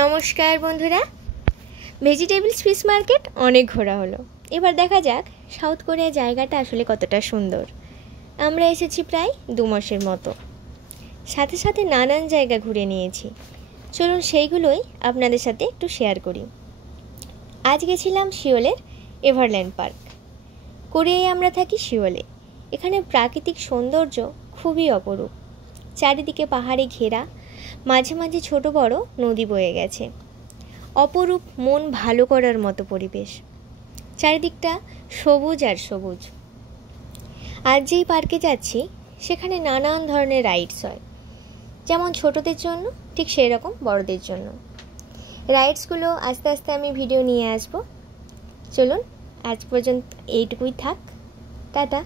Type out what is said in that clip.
নমস্কার বন্ধুরা, vegetables fish market অনেক ঘোরা হলো। এবার দেখা যাক সাউথ কোরিয়া জায়গাটা আসলে কতটা সুন্দর। আমরা এসেছি প্রায় 2 মাসের মতো, সাথে সাথে নানান জায়গা ঘুরে নিয়েছি। চলুন সেইগুলোই আপনাদের সাথে একটু শেয়ার করি। আজ গেছিলাম সিওলের এভারল্যান্ড পার্ক। কোরিয়ায় আমরা থাকি সিওলে। এখানে প্রাকৃতিক সৌন্দর্য খুবই অপরূপ। চারিদিকে পাহাড়ে ঘেরা, মাঝে মাঝে ছোট বড় নদী বয়ে গেছে। অপরূপ, মন ভালো করার মতো পরিবেশ। চারিদিকটা সবুজ আর সবুজ। আজ যেই পার্কে যাচ্ছি সেখানে নানান ধরনের রাইডস হয়, যেমন ছোটদের জন্য ঠিক সেই রকম বড়দের জন্য। রাইডসগুলো আস্তে আস্তে আমি ভিডিও নিয়ে আসবো। চলুন আজ পর্যন্ত এইটুকুই থাক। টাটা।